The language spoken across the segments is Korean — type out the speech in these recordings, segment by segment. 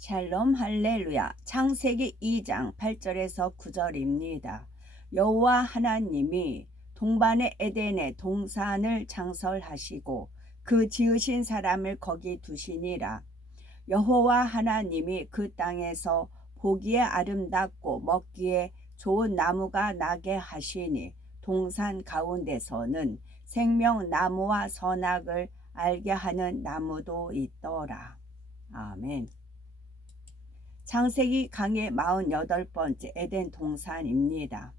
샬롬 할렐루야. 창세기 2장 8절에서 9절입니다. 여호와 하나님이 동반의 에덴의 동산을 창설하시고 그 지으신 사람을 거기 두시니라. 여호와 하나님이 그 땅에서 보기에 아름답고 먹기에 좋은 나무가 나게 하시니 동산 가운데서는 생명나무와 선악을 알게 하는 나무도 있더라. 아멘. 창세기 강의 48번째 에덴 동산입니다.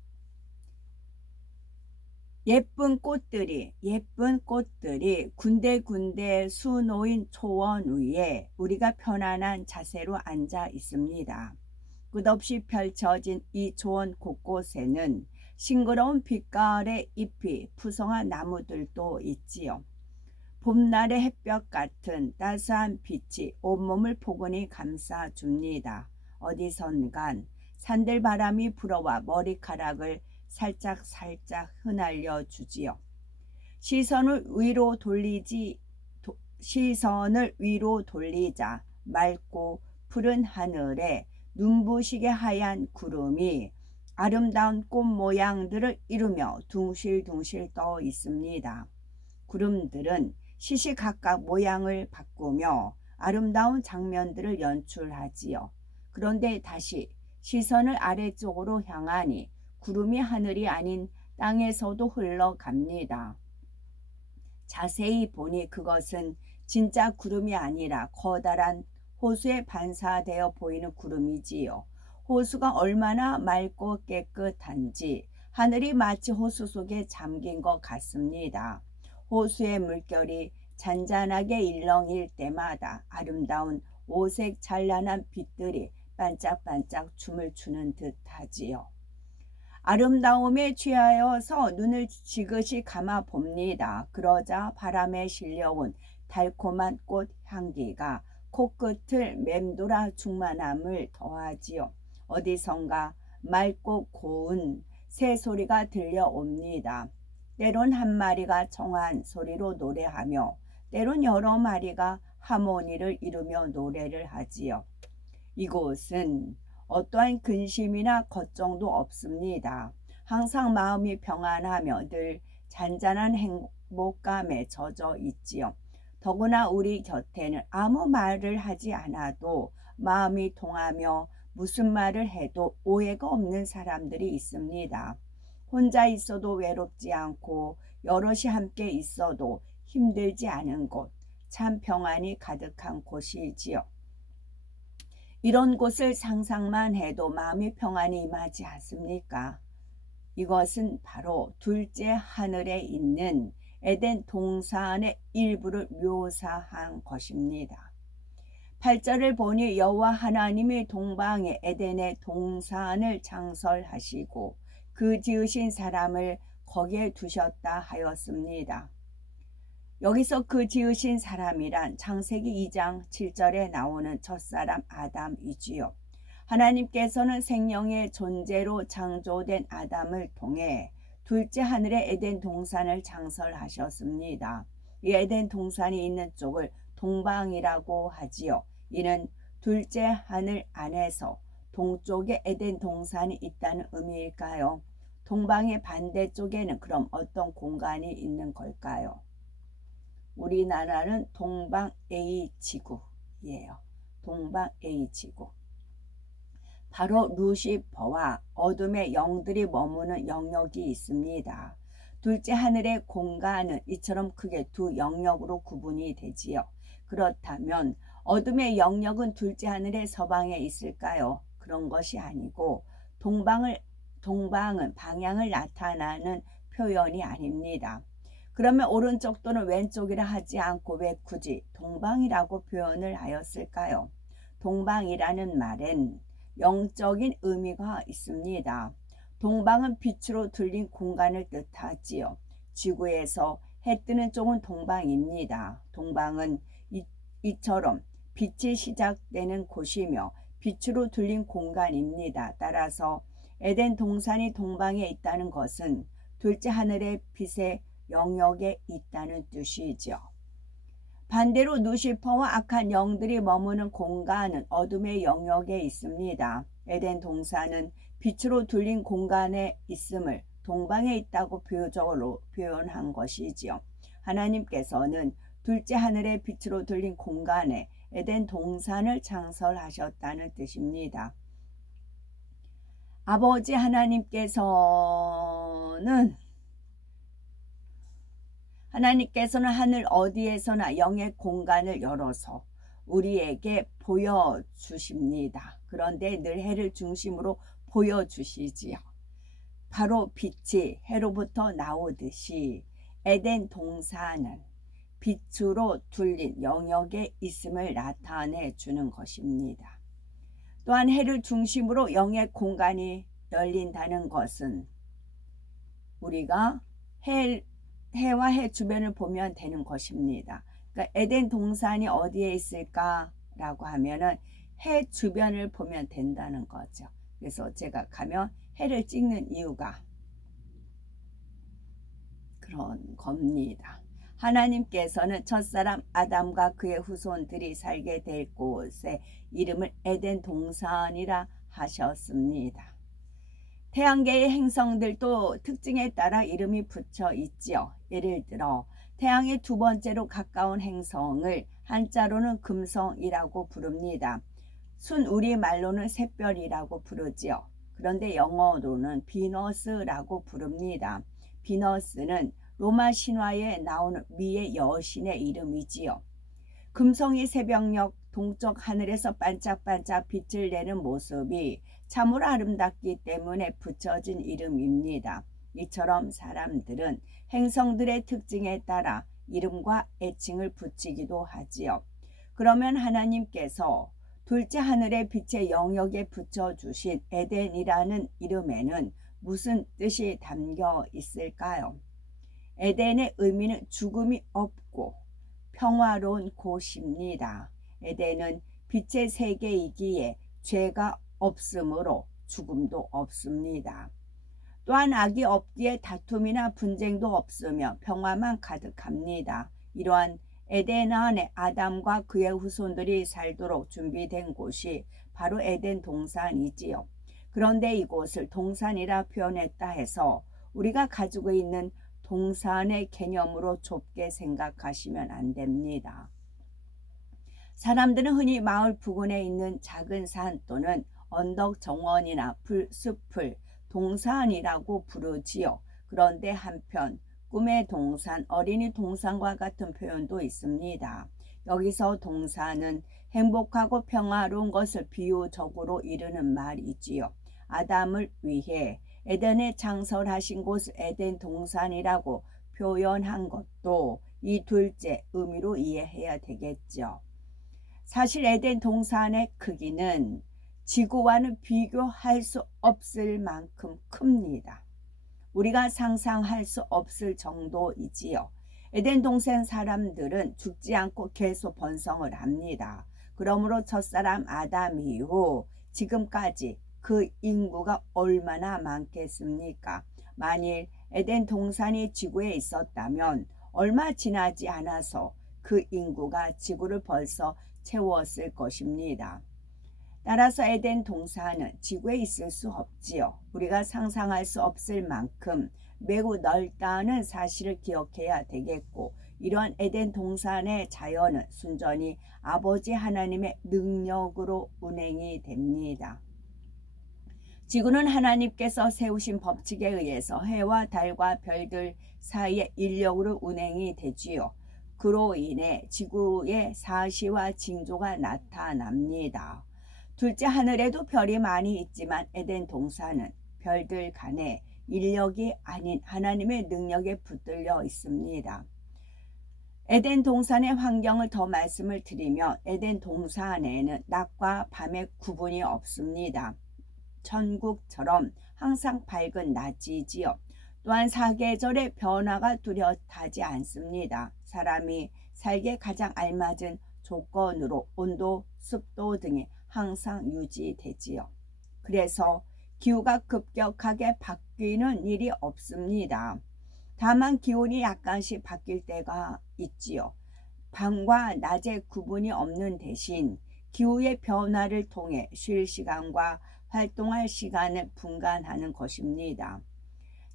예쁜 꽃들이 군데군데 수놓인 초원 위에 우리가 편안한 자세로 앉아 있습니다. 끝없이 펼쳐진 이 초원 곳곳에는 싱그러운 빛깔의 잎이 푸성한 나무들도 있지요. 봄날의 햇볕 같은 따스한 빛이 온몸을 포근히 감싸줍니다. 어디선간 산들바람이 불어와 머리카락을 살짝살짝 흩날려 주지요. 시선을 위로 돌리자 맑고 푸른 하늘에 눈부시게 하얀 구름이 아름다운 꽃 모양들을 이루며 둥실둥실 떠 있습니다. 구름들은 시시각각 모양을 바꾸며 아름다운 장면들을 연출하지요. 그런데 다시 시선을 아래쪽으로 향하니 구름이 하늘이 아닌 땅에서도 흘러갑니다. 자세히 보니 그것은 진짜 구름이 아니라 커다란 호수에 반사되어 보이는 구름이지요. 호수가 얼마나 맑고 깨끗한지 하늘이 마치 호수 속에 잠긴 것 같습니다. 호수의 물결이 잔잔하게 일렁일 때마다 아름다운 오색 찬란한 빛들이 반짝반짝 춤을 추는 듯하지요. 아름다움에 취하여서 눈을 지그시 감아 봅니다. 그러자 바람에 실려온 달콤한 꽃 향기가 코끝을 맴돌아 충만함을 더하지요. 어디선가 맑고 고운 새소리가 들려옵니다. 때론 한 마리가 청한 소리로 노래하며 때론 여러 마리가 하모니를 이루며 노래를 하지요. 이곳은 어떠한 근심이나 걱정도 없습니다. 항상 마음이 평안하며 늘 잔잔한 행복감에 젖어 있지요. 더구나 우리 곁에는 아무 말을 하지 않아도 마음이 통하며 무슨 말을 해도 오해가 없는 사람들이 있습니다. 혼자 있어도 외롭지 않고 여럿이 함께 있어도 힘들지 않은 곳, 참 평안이 가득한 곳이지요. 이런 곳을 상상만 해도 마음이 평안이 임하지 않습니까? 이것은 바로 둘째 하늘에 있는 에덴 동산의 일부를 묘사한 것입니다. 8절을 보니 여호와 하나님이 동방의 에덴의 동산을 창설하시고 그 지으신 사람을 거기에 두셨다 하였습니다. 여기서 그 지으신 사람이란 창세기 2장 7절에 나오는 첫사람 아담이지요. 하나님께서는 생명의 존재로 창조된 아담을 통해 둘째 하늘의 에덴 동산을 창설하셨습니다. 이 에덴 동산이 있는 쪽을 동방이라고 하지요. 이는 둘째 하늘 안에서 동쪽에 에덴 동산이 있다는 의미일까요? 동방의 반대쪽에는 그럼 어떤 공간이 있는 걸까요? 우리나라는 동방 A지구예요. 동방 A지구. 바로 루시퍼와 어둠의 영들이 머무는 영역이 있습니다. 둘째 하늘의 공간은 이처럼 크게 두 영역으로 구분이 되지요. 그렇다면 어둠의 영역은 둘째 하늘의 서방에 있을까요? 그런 것이 아니고 동방은 방향을 나타나는 표현이 아닙니다. 그러면 오른쪽 또는 왼쪽이라 하지 않고 왜 굳이 동방이라고 표현을 하였을까요? 동방이라는 말엔 영적인 의미가 있습니다. 동방은 빛으로 둘린 공간을 뜻하지요. 지구에서 해 뜨는 쪽은 동방입니다. 동방은 이처럼 빛이 시작되는 곳이며 빛으로 둘린 공간입니다. 따라서 에덴 동산이 동방에 있다는 것은 둘째 하늘의 빛의 영역에 있다는 뜻이죠. 반대로 누시퍼와 악한 영들이 머무는 공간은 어둠의 영역에 있습니다. 에덴 동산은 빛으로 둘린 공간에 있음을 동방에 있다고 비유적으로 표현한 것이지요. 하나님께서는 둘째 하늘의 빛으로 둘린 공간에 에덴 동산을 창설하셨다는 뜻입니다. 아버지 하나님께서는 하늘 어디에서나 영의 공간을 열어서 우리에게 보여주십니다. 그런데 늘 해를 중심으로 보여주시지요. 바로 빛이 해로부터 나오듯이 에덴 동산은 빛으로 둘린 영역에 있음을 나타내 주는 것입니다. 또한 해를 중심으로 영의 공간이 열린다는 것은 우리가 해와 해 주변을 보면 되는 것입니다. 그러니까 에덴 동산이 어디에 있을까라고 하면은 해 주변을 보면 된다는 거죠. 그래서 제가 가면 해를 찍는 이유가 그런 겁니다. 하나님께서는 첫사람 아담과 그의 후손들이 살게 될 곳에 이름을 에덴 동산이라 하셨습니다. 태양계의 행성들도 특징에 따라 이름이 붙여 있지요. 예를 들어 태양의 두 번째로 가까운 행성을 한자로는 금성이라고 부릅니다. 순 우리말로는 샛별이라고 부르지요. 그런데 영어로는 비너스라고 부릅니다. 비너스는 로마 신화에 나오는 미의 여신의 이름이지요. 금성이 새벽녘 동쪽 하늘에서 반짝반짝 빛을 내는 모습이 참으로 아름답기 때문에 붙여진 이름입니다. 이처럼 사람들은 행성들의 특징에 따라 이름과 애칭을 붙이기도 하지요. 그러면 하나님께서 둘째 하늘의 빛의 영역에 붙여주신 에덴이라는 이름에는 무슨 뜻이 담겨 있을까요? 에덴의 의미는 죽음이 없고 평화로운 곳입니다. 에덴은 빛의 세계이기에 죄가 없으므로 죽음도 없습니다. 또한 악이 없기에 다툼이나 분쟁도 없으며 평화만 가득합니다. 이러한 에덴 안에 아담과 그의 후손들이 살도록 준비된 곳이 바로 에덴 동산이지요. 그런데 이곳을 동산이라 표현했다 해서 우리가 가지고 있는 동산의 개념으로 좁게 생각하시면 안 됩니다. 사람들은 흔히 마을 부근에 있는 작은 산 또는 언덕 정원이나 숲을 동산이라고 부르지요. 그런데 한편 꿈의 동산, 어린이 동산과 같은 표현도 있습니다. 여기서 동산은 행복하고 평화로운 것을 비유적으로 이르는 말이지요. 아담을 위해 에덴에 창설하신 곳을 에덴 동산이라고 표현한 것도 이 둘째 의미로 이해해야 되겠죠. 사실 에덴 동산의 크기는 지구와는 비교할 수 없을 만큼 큽니다. 우리가 상상할 수 없을 정도이지요. 에덴 동산 사람들은 죽지 않고 계속 번성을 합니다. 그러므로 첫사람 아담 이후 지금까지 그 인구가 얼마나 많겠습니까? 만일 에덴 동산이 지구에 있었다면 얼마 지나지 않아서 그 인구가 지구를 벌써 채웠을 것입니다. 따라서 에덴 동산은 지구에 있을 수 없지요. 우리가 상상할 수 없을 만큼 매우 넓다는 사실을 기억해야 되겠고, 이러한 에덴 동산의 자연은 순전히 아버지 하나님의 능력으로 운행이 됩니다. 지구는 하나님께서 세우신 법칙에 의해서 해와 달과 별들 사이의 인력으로 운행이 되지요. 그로 인해 지구의 사시와 징조가 나타납니다. 둘째 하늘에도 별이 많이 있지만 에덴 동산은 별들 간에 인력이 아닌 하나님의 능력에 붙들려 있습니다. 에덴 동산의 환경을 더 말씀을 드리면 에덴 동산에는 낮과 밤의 구분이 없습니다. 천국처럼 항상 밝은 낮이지요. 또한 사계절의 변화가 뚜렷하지 않습니다. 사람이 살기에 가장 알맞은 조건으로 온도, 습도 등이 항상 유지되지요. 그래서 기후가 급격하게 바뀌는 일이 없습니다. 다만 기온이 약간씩 바뀔 때가 있지요. 밤과 낮의 구분이 없는 대신 기후의 변화를 통해 쉴 시간과 활동할 시간을 분간하는 것입니다.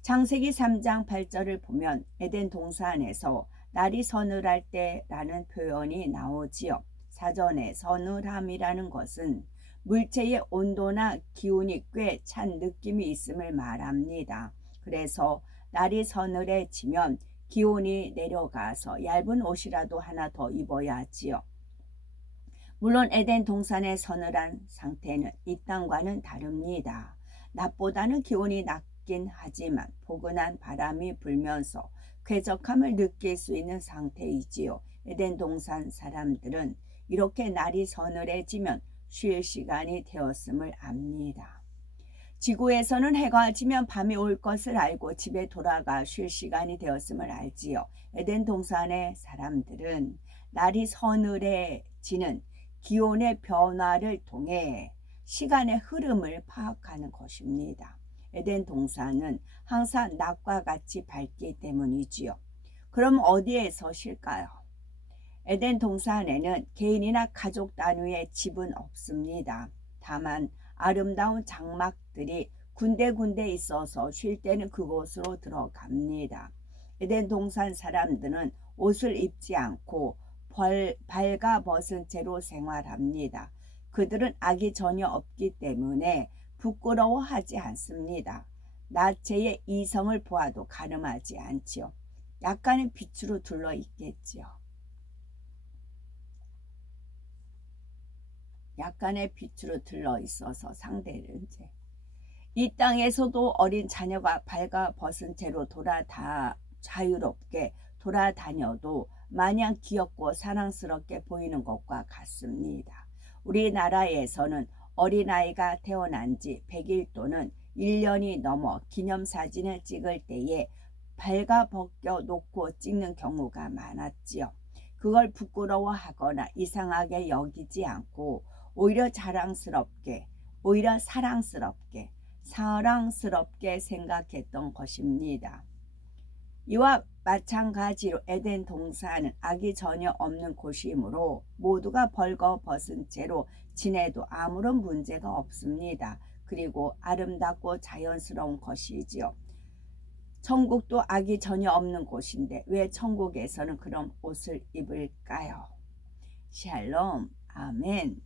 창세기 3장 8절을 보면 에덴 동산에서 날이 서늘할 때라는 표현이 나오지요. 사전에 서늘함이라는 것은 물체의 온도나 기온이 꽤 찬 느낌이 있음을 말합니다. 그래서 날이 서늘해지면 기온이 내려가서 얇은 옷이라도 하나 더 입어야 하지요. 물론 에덴 동산의 서늘한 상태는 이 땅과는 다릅니다. 낮보다는 기온이 낮긴 하지만 포근한 바람이 불면서 쾌적함을 느낄 수 있는 상태이지요. 에덴 동산 사람들은 이렇게 날이 서늘해지면 쉴 시간이 되었음을 압니다. 지구에서는 해가 지면 밤이 올 것을 알고 집에 돌아가 쉴 시간이 되었음을 알지요. 에덴 동산의 사람들은 날이 서늘해지는 기온의 변화를 통해 시간의 흐름을 파악하는 것입니다. 에덴 동산은 항상 낮과 같이 밝기 때문이지요. 그럼 어디에서 쉴까요? 에덴 동산에는 개인이나 가족 단위의 집은 없습니다. 다만 아름다운 장막들이 군데군데 있어서 쉴 때는 그곳으로 들어갑니다. 에덴 동산 사람들은 옷을 입지 않고 발가 벗은 채로 생활합니다. 그들은 악이 전혀 없기 때문에 부끄러워하지 않습니다. 나체의 이성을 보아도 가늠하지 않지요. 약간의 빛으로 둘러 있겠지요. 약간의 빛으로 들러 있어서 상대를 이 땅에서도 어린 자녀가 발가 벗은 채로 자유롭게 돌아다녀도 마냥 귀엽고 사랑스럽게 보이는 것과 같습니다. 우리나라에서는 어린아이가 태어난 지 100일 또는 1년이 넘어 기념사진을 찍을 때에 발가 벗겨 놓고 찍는 경우가 많았지요. 그걸 부끄러워하거나 이상하게 여기지 않고 오히려 사랑스럽게 생각했던 것입니다. 이와 마찬가지로 에덴 동산은 악이 전혀 없는 곳이므로 모두가 벌거벗은 채로 지내도 아무런 문제가 없습니다. 그리고 아름답고 자연스러운 것이지요. 천국도 악이 전혀 없는 곳인데 왜 천국에서는 그런 옷을 입을까요? 샬롬, 아멘.